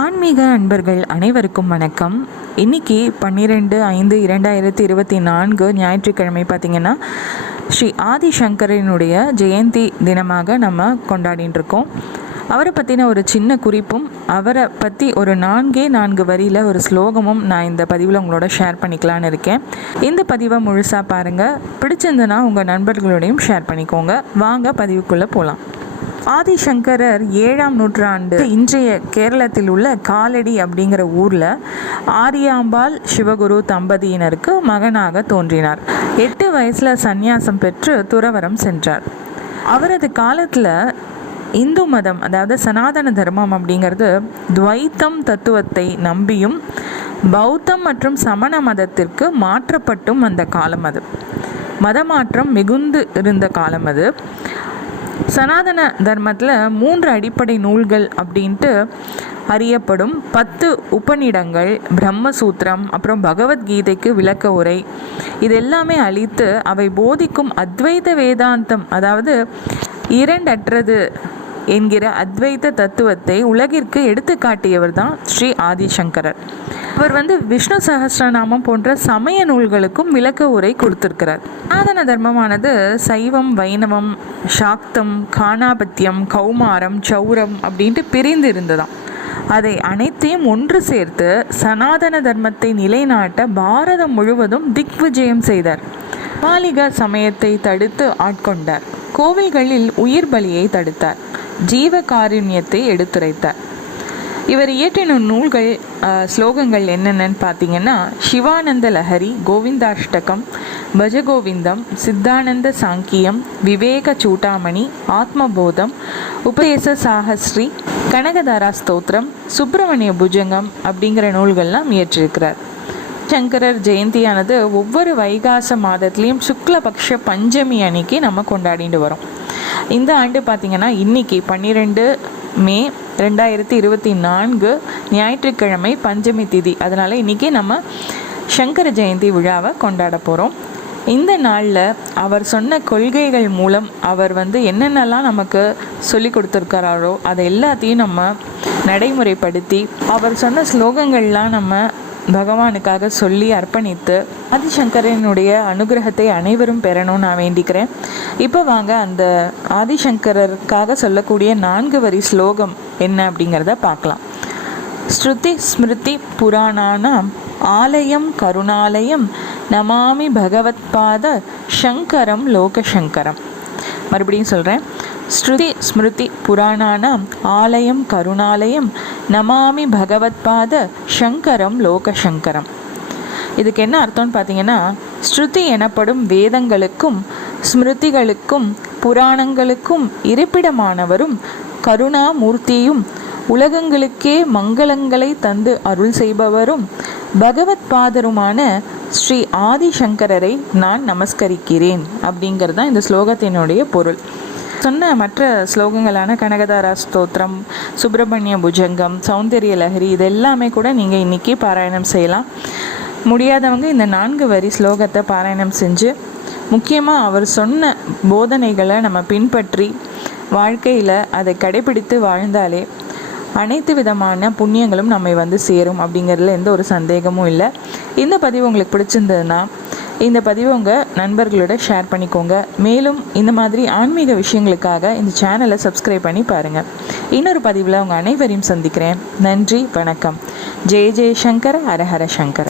ஆன்மீக அன்பர்கள் அனைவருக்கும் வணக்கம். இன்னைக்கு பன்னிரெண்டு ஐந்து இரண்டாயிரத்தி இருபத்தி நான்கு ஞாயிற்றுக்கிழமை பார்த்திங்கன்னா ஸ்ரீ ஆதிசங்கரனுடைய ஜெயந்தி தினமாக நம்ம கொண்டாடிட்டு இருக்கோம் அவரை பற்றின ஒரு சின்ன குறிப்பும் அவரை பற்றி ஒரு நான்கே நான்கு வரியில் ஒரு ஸ்லோகமும் நான் இந்த பதிவில் உங்களோட ஷேர் பண்ணிக்கலான்னு இருக்கேன். இந்த பதிவை முழுசாக பாருங்கள் பிடிச்சிருந்துன்னா உங்கள் நண்பர்களோடையும் ஷேர் பண்ணிக்கோங்க. வாங்க பதிவுக்குள்ளே போகலாம் ஆதிசங்கரர் ஏழாம் நூற்றாண்டு. இன்றைய கேரளத்தில் உள்ள காலடி அப்படிங்கிற ஊரில் ஆரியாம்பாள் சிவகுரு தம்பதியினருக்கு மகனாக தோன்றினார். எட்டு வயசில் சந்நியாசம் பெற்று துறவரம் சென்றார். அவரது காலத்தில் இந்து மதம் அதாவது சனாதன தர்மம் அப்படிங்கிறது துவைத்தம் தத்துவத்தை நம்பியும் பௌத்தம் மற்றும் சமண மதத்திற்கு மாற்றப்பட்டும் அந்த காலம் அது. மதமாற்றம் மிகுந்து இருந்த காலம் அது. சனாதன தர்மத்தில் மூன்று அடிப்படை நூல்கள் அப்படின்ட்டு அறியப்படும். பத்து உபநிடங்கள் பிரம்மசூத்திரம் அப்புறம் பகவத்கீதைக்கு விளக்க உரை. இது எல்லாமே அழித்து அவை போதிக்கும் அத்வைத வேதாந்தம் அதாவது இரண்டற்றது என்கிற அத்வைத தத்துவத்தை உலகிற்கு எடுத்து காட்டியவர் தான் ஸ்ரீ ஆதிசங்கரர். அவர் வந்து விஷ்ணு சகசிரநாமம் போன்ற சமய நூல்களுக்கும் விளக்க உரை கொடுத்திருக்கிறார். சாதன தர்மமானது சைவம் வைணவம் சாக்தம் காணாபத்தியம் கௌமாரம் சௌரம் அப்படின்ட்டு பிரிந்து இருந்ததாம். அதை அனைத்தையும் ஒன்று சேர்த்து சனாதன தர்மத்தை நிலைநாட்ட பாரதம் முழுவதும் திக்விஜயம் செய்தார். பாலிக சமயத்தை தடுத்து ஆட்கொண்டார். கோவில்களில் உயிர் பலியை தடுத்தார். ஜீவ காருண்யத்தை எடுத்துரைத்தார் இவர் இயற்றின நூல்கள் ஸ்லோகங்கள் என்னென்னு பார்த்தீங்கன்னா சிவானந்த லஹரி கோவிந்தாஷ்டகம் பஜகோவிந்தம் சித்தானந்த சாங்கியம் விவேக சூட்டாமணி ஆத்மபோதம் உபதேச சாகஸ்ரீ கனகதாரா ஸ்தோத்திரம் சுப்பிரமணிய புஜங்கம் அப்படிங்கிற நூல்கள்லாம் இயற்றிருக்கிறார். சங்கரர் ஜெயந்தியானது ஒவ்வொரு வைகாச மாதத்துலேயும் சுக்லபக்ஷ பஞ்சமி அன்னைக்கு நம்ம கொண்டாடிட்டு வரோம். இந்த ஆண்டு பார்த்திங்கன்னா இன்னைக்கு பன்னிரெண்டு மே ரெண்டாயிரத்தி இருபத்தி நான்கு ஞாயிற்றுக்கிழமை பஞ்சமி திதி. அதனால் இன்றைக்கி நம்ம சங்கர ஜெயந்தி விழாவை கொண்டாட போகிறோம் இந்த நாளில் அவர் சொன்ன கொள்கைகள் மூலம் அவர் வந்து என்னென்னலாம் நமக்கு சொல்லி கொடுத்துருக்கிறாரோ அதை எல்லாத்தையும் நம்ம நடைமுறைப்படுத்தி அவர் சொன்ன ஸ்லோகங்கள்லாம் நம்ம பகவானுக்காக சொல்லி அர்ப்பணித்து ஆதிசங்கரனுடைய அனுகிரகத்தை அனைவரும் பெறணும்னு நான் வேண்டிக்கிறேன். இப்போ வாங்க அந்த ஆதிசங்கரருக்காக சொல்லக்கூடிய நான்கு வரி ஸ்லோகம் என்ன அப்படிங்கிறத பார்க்கலாம். ஸ்ருதி ஸ்மிருதி புராணானாம் ஆலயம் கருணாலயம் நமாமி பகவத்பாத சங்கரம் லோகசங்கரம். மறுபடியும் சொல்கிறேன் ஸ்ருதி ஸ்மிருதி புராணானாம் ஆலயம் கருணாலயம் நமாமி பகவத்பாத சங்கரம் லோகசங்கரம். இதுக்கு என்ன அர்த்தம்னு பார்த்தீங்கன்னா ஸ்ருதி எனப்படும் வேதங்களுக்கும் ஸ்மிருதிகளுக்கும் புராணங்களுக்கும் இருப்பிடமானவரும் கருணாமூர்த்தியும் உலகங்களுக்கே மங்களங்களை தந்து அருள் செய்பவரும் பகவத் பாதருமான ஸ்ரீ ஆதிசங்கரரை நான் நமஸ்கரிக்கிறேன் அப்படிங்கிறது தான் இந்த ஸ்லோகத்தினுடைய பொருள். சொன்ன மற்ற ஸ்லோகங்களான கனகதாரா ஸ்தோத்திரம் சுப்பிரமணிய புஜங்கம் சௌந்தரிய லஹரி இது எல்லாமே கூட நீங்கள் இன்றைக்கி பாராயணம் செய்யலாம். முடியாதவங்க இந்த நான்கு வரி ஸ்லோகத்தை பாராயணம் செஞ்சு முக்கியமாக அவர் சொன்ன போதனைகளை நம்ம பின்பற்றி வாழ்க்கையில் அதை கடைபிடித்து வாழ்ந்தாலே அனைத்து விதமான புண்ணியங்களும் நம்மை வந்து சேரும் அப்படிங்கிறதுல எந்த ஒரு சந்தேகமும் இல்லை. இந்த பதிவு உங்களுக்கு பிடிச்சிருந்ததுன்னா இந்த பதிவை உங்கள் நண்பர்களோட ஷேர் பண்ணிக்கோங்க. மேலும் இந்த மாதிரி ஆன்மீக விஷயங்களுக்காக இந்த சேனலை சப்ஸ்கிரைப் பண்ணி பாருங்கள் இன்னொரு பதிவில் உங்கள் அனைவரையும் சந்திக்கிறேன். நன்றி வணக்கம். ஜெய ஜெயசங்கர ஹர சங்கர.